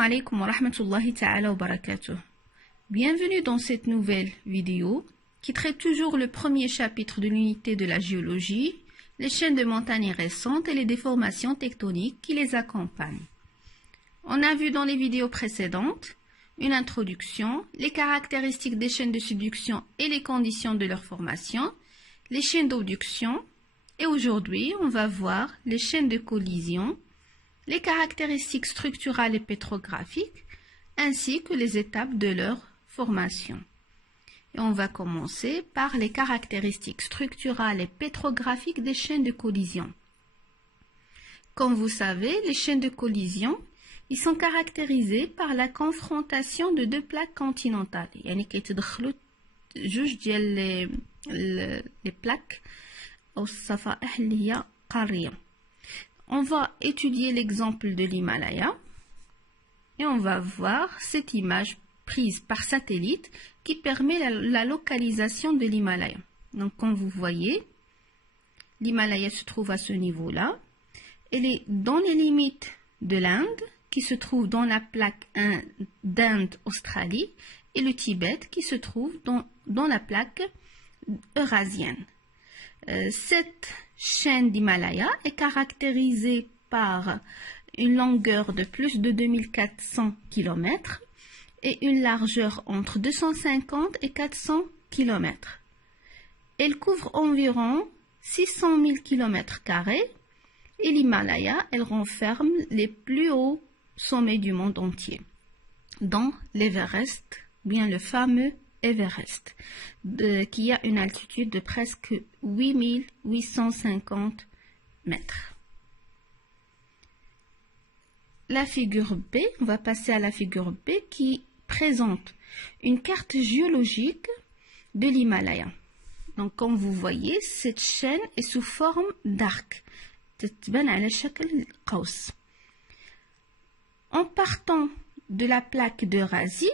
Assalamu alaikum wa rahmatullahi ta'ala wa barakatuh. Bienvenue dans cette nouvelle vidéo qui traite toujours le premier chapitre de l'unité de la géologie, les chaînes de montagnes récentes et les déformations tectoniques qui les accompagnent. On a vu dans les vidéos précédentes une introduction, les caractéristiques des chaînes de subduction et les conditions de leur formation, les chaînes d'abduction, et aujourd'hui on va voir les chaînes de collision, les caractéristiques structurales et pétrographiques, ainsi que les étapes de leur formation. Et on va commencer par les caractéristiques structurales et pétrographiques des chaînes de collision. Comme vous savez, les chaînes de collision, ils sont caractérisés par la confrontation de deux plaques continentales. يعني كيتدخلوا جوج ديال les plaques أو الصفائح اللي هي قارية. On va étudier l'exemple de l'Himalaya et on va voir cette image prise par satellite qui permet la localisation de l'Himalaya. Donc comme vous voyez, l'Himalaya se trouve à ce niveau-là. Elle est dans les limites de l'Inde qui se trouve dans la plaque d'Inde-Australie et le Tibet qui se trouve dans la plaque eurasienne. Cette chaîne d'Himalaya est caractérisée par une longueur de plus de 2400 km et une largeur entre 250 et 400 km. Elle couvre environ 600 000 km² et l'Himalaya, elle renferme les plus hauts sommets du monde entier, dont l'Everest, bien le fameux Everest, qui a une altitude de presque 8850 mètres. La figure B, on va passer à la figure B qui présente une carte géologique de l'Himalaya. Donc comme vous voyez, cette chaîne est sous forme d'arc. En partant de la plaque d'Eurasie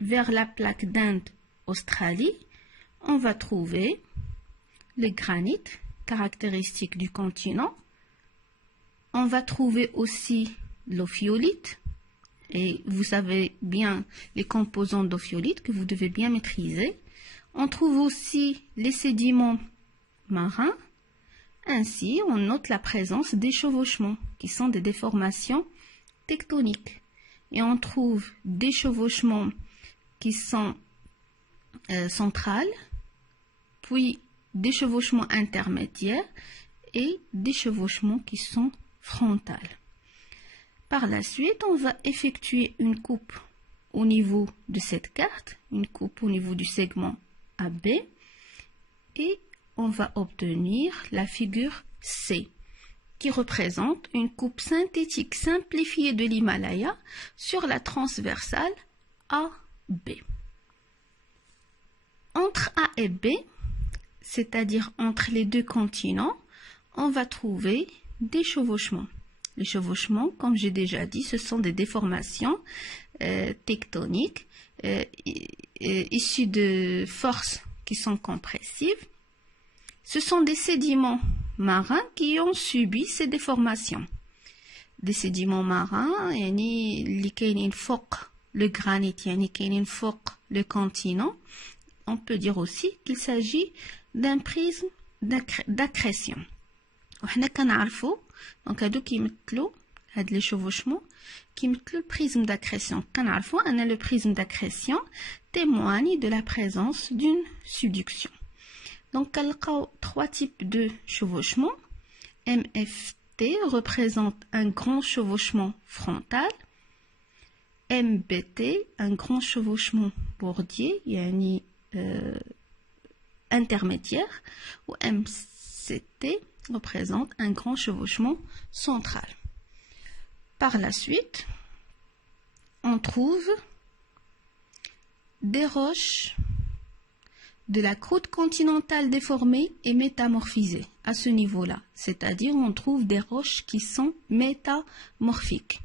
vers la plaque d'Inde-Australie, on va trouver le granit, caractéristique du continent. On va trouver aussi l'ophiolite, et vous savez bien les composants d'ophiolite que vous devez bien maîtriser. On trouve aussi les sédiments marins. Ainsi, on note la présence d'échevauchements, qui sont des déformations tectoniques. Et on trouve des chevauchements qui sont centrales, puis des chevauchements intermédiaires et des chevauchements qui sont frontales. Par la suite, on va effectuer une coupe au niveau de cette carte, une coupe au niveau du segment AB, et on va obtenir la figure C, qui représente une coupe synthétique simplifiée de l'Himalaya sur la transversale AB. Entre A et B, c'est-à-dire entre les deux continents, on va trouver des chevauchements. Les chevauchements, comme j'ai déjà dit, ce sont des déformations tectoniques issues de forces qui sont compressives. Ce sont des sédiments marins qui ont subi ces déformations. Des sédiments marins, يعني اللي كاينين فوق le granit, يعني كاينين فوق le continent. On peut dire aussi qu'il s'agit d'un prisme d'accrétion. وحنا كنعرفوا دونك هادو كيمثلوا هاد لي شوفوشمون كيمثلوا البريزم d'accrétion. كنعرفوا ان le prisme d'accrétion témoigne de la présence d'une subduction. Donc كنلقاو trois types de chevauchement. MFT représente un grand chevauchement frontal. MBT un grand chevauchement bordier, يعني intermédiaire, ou MCT représente un grand chevauchement central. Par la suite, on trouve des roches de la croûte continentale déformée et métamorphisée à ce niveau-là. C'est-à-dire on trouve des roches qui sont métamorphiques.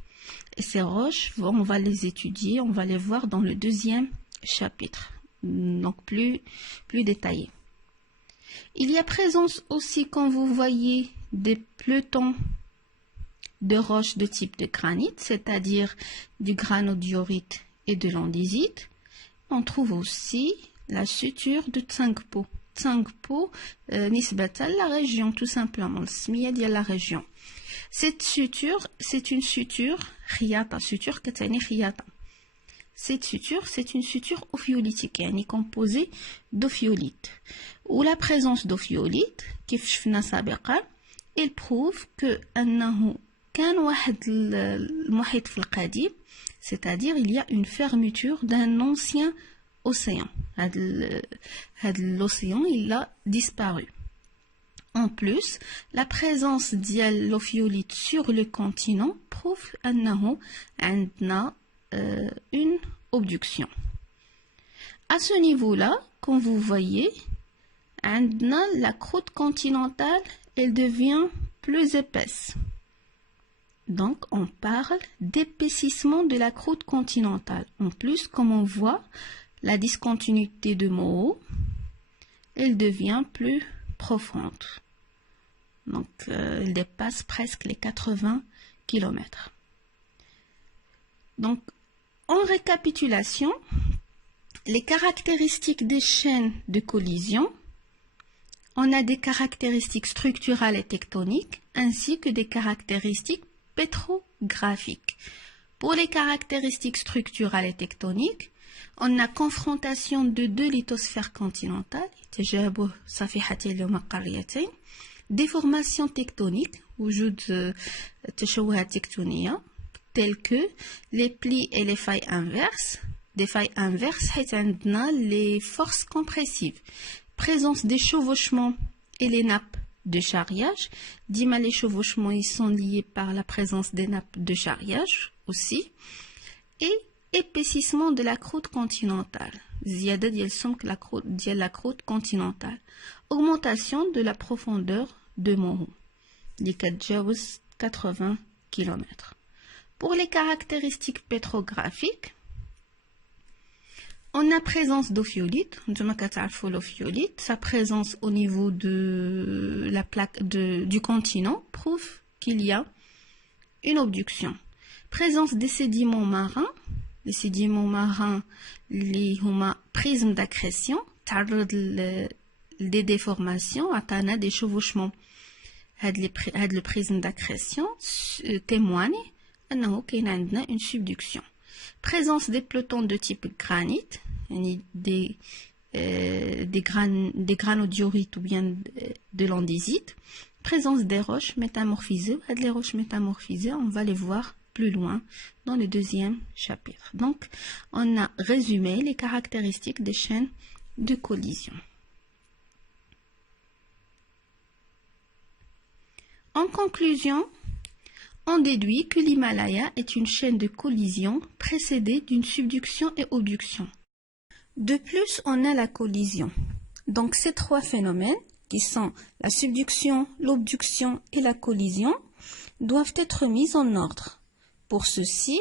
Et ces roches, on va les étudier, on va les voir dans le deuxième chapitre, donc plus détaillé. Il y a présence aussi, quand vous voyez, des pelotons de roches de type de granit, c'est-à-dire du granodiorite et de l'andésite. On trouve aussi la suture de Tsangpo. Tsangpo, nisbatan la région, tout simplement, le smiya de la région. Cette suture, c'est une suture khiyata, suture katani khiyata. Cette suture, c'est une suture ophiolitique, yani composée d'ophiolite. Ou la présence d'ophiolite, كيف شفنا سابقا, il prouve que أنه كان واحد المحيط في القديم, c'est-à-dire il y a une fermeture d'un ancien océan. L'océan, il a disparu. En plus, la présence de l'ophiolite sur le continent prouve أنه عندنا une obduction. À ce niveau-là, comme vous voyez, la croûte continentale, elle devient plus épaisse. Donc, on parle d'épaississement de la croûte continentale. En plus, comme on voit, la discontinuité de Moho, elle devient plus profonde. Donc, elle dépasse presque les 80 km. Donc, en récapitulation, les caractéristiques des chaînes de collision, on a des caractéristiques structurales et tectoniques, ainsi que des caractéristiques pétrographiques. Pour les caractéristiques structurales et tectoniques, on a confrontation de deux lithosphères continentales, déformations tectoniques, telles que les plis et les failles inverses. Des failles inverses, les forces compressives. Présence des chevauchements et les nappes de charriage. Dima, les chevauchements, ils sont liés par la présence des nappes de charriage aussi. Et épaississement de la croûte continentale. Ziyada la croûte continentale. Augmentation de la profondeur de Moho. Les 80 km. Pour les caractéristiques pétrographiques, on a présence d'ophiolite. L'ophiolite, sa présence au niveau de la plaque du continent prouve qu'il y a une obduction. Présence des sédiments marins. Les sédiments marins, les prismes d'accrétion, des déformations, des chevauchements. Le prisme d'accrétion témoigne qu'il y a une subduction. Présence des pelotons de type granit, des granodiorites ou bien de l'andésite. Présence des roches métamorphisées. Les roches métamorphisées, on va les voir plus loin dans le deuxième chapitre. Donc, on a résumé les caractéristiques des chaînes de collision. En conclusion, on déduit que l'Himalaya est une chaîne de collision précédée d'une subduction et obduction. De plus, on a la collision. Donc, ces trois phénomènes, qui sont la subduction, l'obduction et la collision, doivent être mis en ordre. Pour ceci,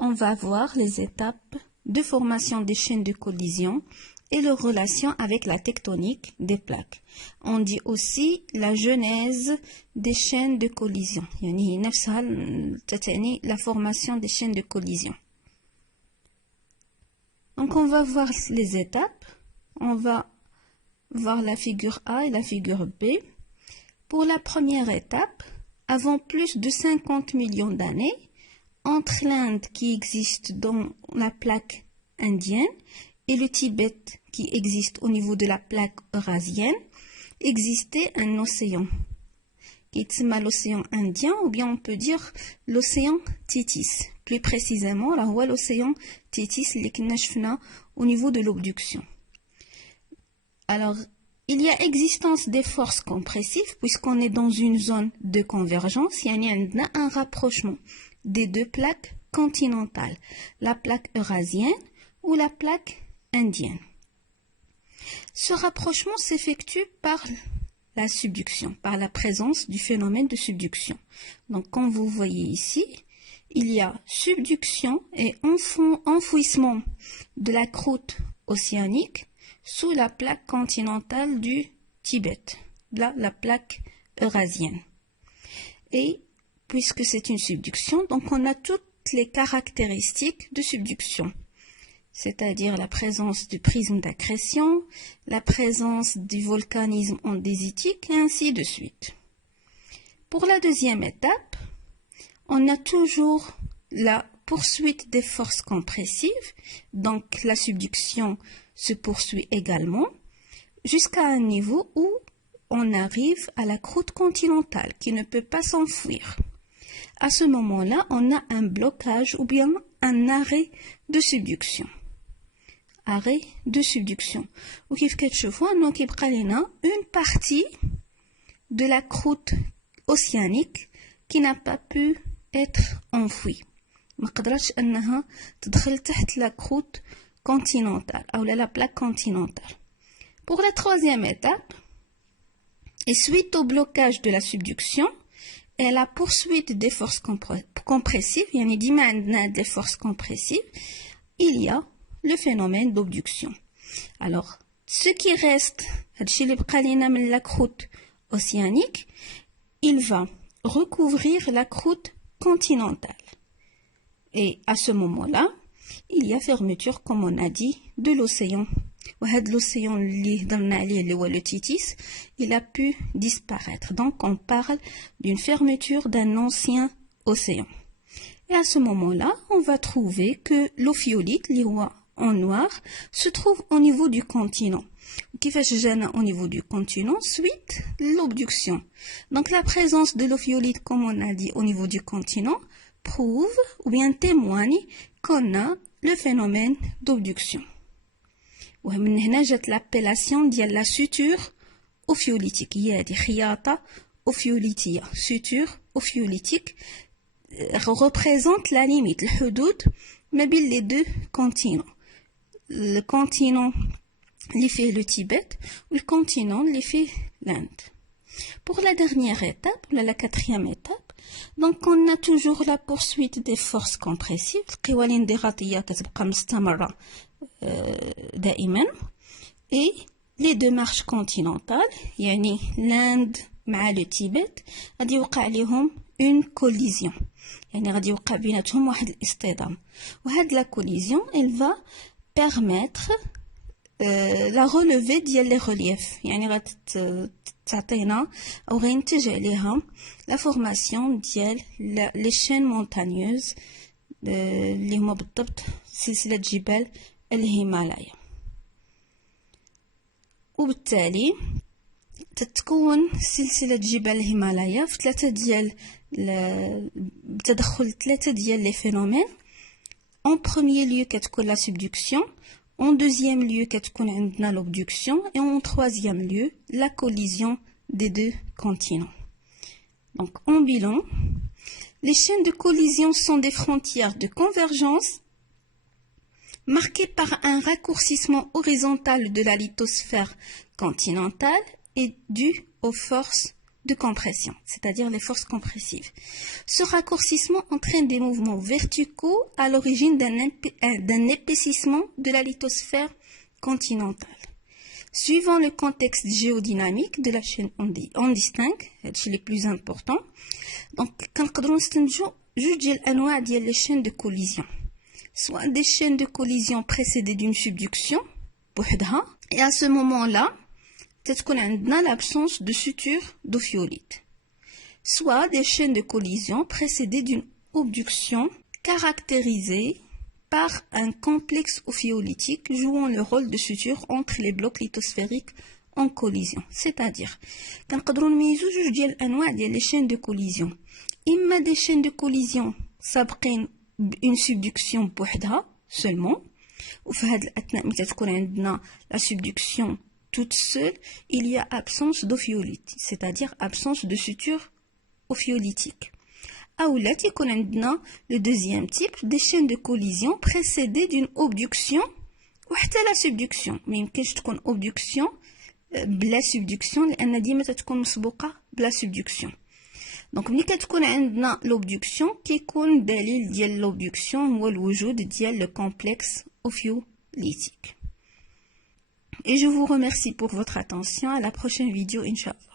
on va voir les étapes de formation des chaînes de collision et leur relation avec la tectonique des plaques. On dit aussi la genèse des chaînes de collision, la formation des chaînes de collision. Donc on va voir les étapes, on va voir la figure A et la figure B. Pour la première étape, avant plus de 50 millions d'années, entre l'Inde qui existe dans la plaque indienne et le Tibet qui existe au niveau de la plaque eurasienne, existait un océan qui est l'océan Indien, ou bien on peut dire l'océan Téthys. Plus précisément, là, l'océan Téthys au niveau de l'obduction. Alors, il y a existence des forces compressives puisqu'on est dans une zone de convergence, il y a un rapprochement des deux plaques continentales, la plaque eurasienne ou la plaque indienne. Ce rapprochement s'effectue par la subduction, par la présence du phénomène de subduction. Donc, comme vous voyez ici, il y a subduction et enfouissement de la croûte océanique sous la plaque continentale du Tibet, là, la plaque eurasienne. Et puisque c'est une subduction, donc on a toutes les caractéristiques de subduction, c'est-à-dire la présence du prisme d'accrétion, la présence du volcanisme andésitique et ainsi de suite. Pour la deuxième étape, on a toujours la poursuite des forces compressives, donc la subduction se poursuit également jusqu'à un niveau où on arrive à la croûte continentale qui ne peut pas s'enfuir. À ce moment-là, on a un blocage ou bien un arrêt de subduction. Arrêt de subduction. Ou كيف كتشوفوا انه كيبقى لنا une partie de la croûte océanique qui n'a pas pu être enfouie. ما قدرتش انها تدخل تحت la croûte continentale ou la plaque continentale. Pour la troisième étape, et suite au blocage de la subduction et la poursuite des forces compressives, يعني ديما عندنا des forces compressives, il y a le phénomène d'obduction. Alors, ce qui reste, هادشي اللي بقى لينا من la croûte océanique, il va recouvrir la croûte continentale. Et à ce moment-là, il y a fermeture, comme on a dit, de l'océan. L'océan, le Titis, il a pu disparaître. Donc, on parle d'une fermeture d'un ancien océan. Et à ce moment-là, on va trouver que l'ophiolite, l'irois en noir, se trouve au niveau du continent. Qui fait au niveau du continent suite l'obduction. Donc, la présence de l'ophiolite, comme on a dit, au niveau du continent, prouve ou bien témoigne qu'on a le phénomène d'obduction. ومن هنا جات l'appellation ديال la suture ophiolitique. هي هذه خياطة ophiolitية. Suture ophiolitique représente la limite, الحدود ما بين les deux continents. Le continent اللي فيه le Tibet ou le continent اللي فيه l'Inde. Pour la dernière étape, la quatrième étape, donc on a toujours la poursuite des forces compressives. القوى الانضغاطية كتبقى مستمرة دائما. Et les deux marches continentales, يعني l'Inde مع le Tibet, غادي يوقع عليهم une collision. يعني غادي يوقع بيناتهم واحد الاصطدام. وهاد la collision, elle va permettre la relevée ديال les reliefs. يعني غتعطينا أو غينتج عليها la formation ديال les chaînes montagneuses اللي هما بالضبط سلسلة جبال الهيمالايا. وبالتالي تتكون سلسلة جبال الهيمالايا في بتدخل ثلاثة ديال لي فينومين. En premier lieu كتكون la subduction, en deuxième lieu كتكون عندنا l'obduction et en troisième lieu la collision des deux continents. Donc en bilan, les chaînes de collision sont des frontières de convergence marquées par un raccourcissement horizontal de la lithosphère continentale et dû aux forces de compression, c'est-à-dire les forces compressives. Ce raccourcissement entraîne des mouvements verticaux à l'origine d'un épaississement de la lithosphère continentale. Suivant le contexte géodynamique de la chaîne, on distingue les plus importants. Donc, كنقدروا نستنتجوا جوج ديال الانواع ديال les chaînes de collision. Soit des chaînes de collision précédées d'une subduction بوحدها, et à ce moment-là تتكون عندنا l'absence de suture d'ophiolite. Soit des chaînes de collision précédées d'une obduction caractérisée par un complexe ophiolitique jouant le rôle de suture entre les blocs lithosphériques en collision. C'est-à-dire, كنقدروا نميزوا جوج ديال الانواع ديال les chaînes de collision. إما des chaînes de collision سابقين une subduction بوحدها seulement, وفي هذا الأثناء متى تكون عندنا la subduction toute seule, il y a absence d'ophiolite, c'est-à-dire absence de suture ophiolitique. أولا تيكون عندنا le deuxième type des chaînes de collision précédées d'une obduction وحتى la subduction. ما يمكنش تكون obduction بلا subduction لأن ديما تتكون مسبوقة بلا subduction. Donc ملي كتكون عندنا l'obduction كيكون دليل ديال l'obduction هو الوجود ديال le complexe ophiolitique. Et je vous remercie pour votre attention. À la prochaine vidéo, Inch'Allah.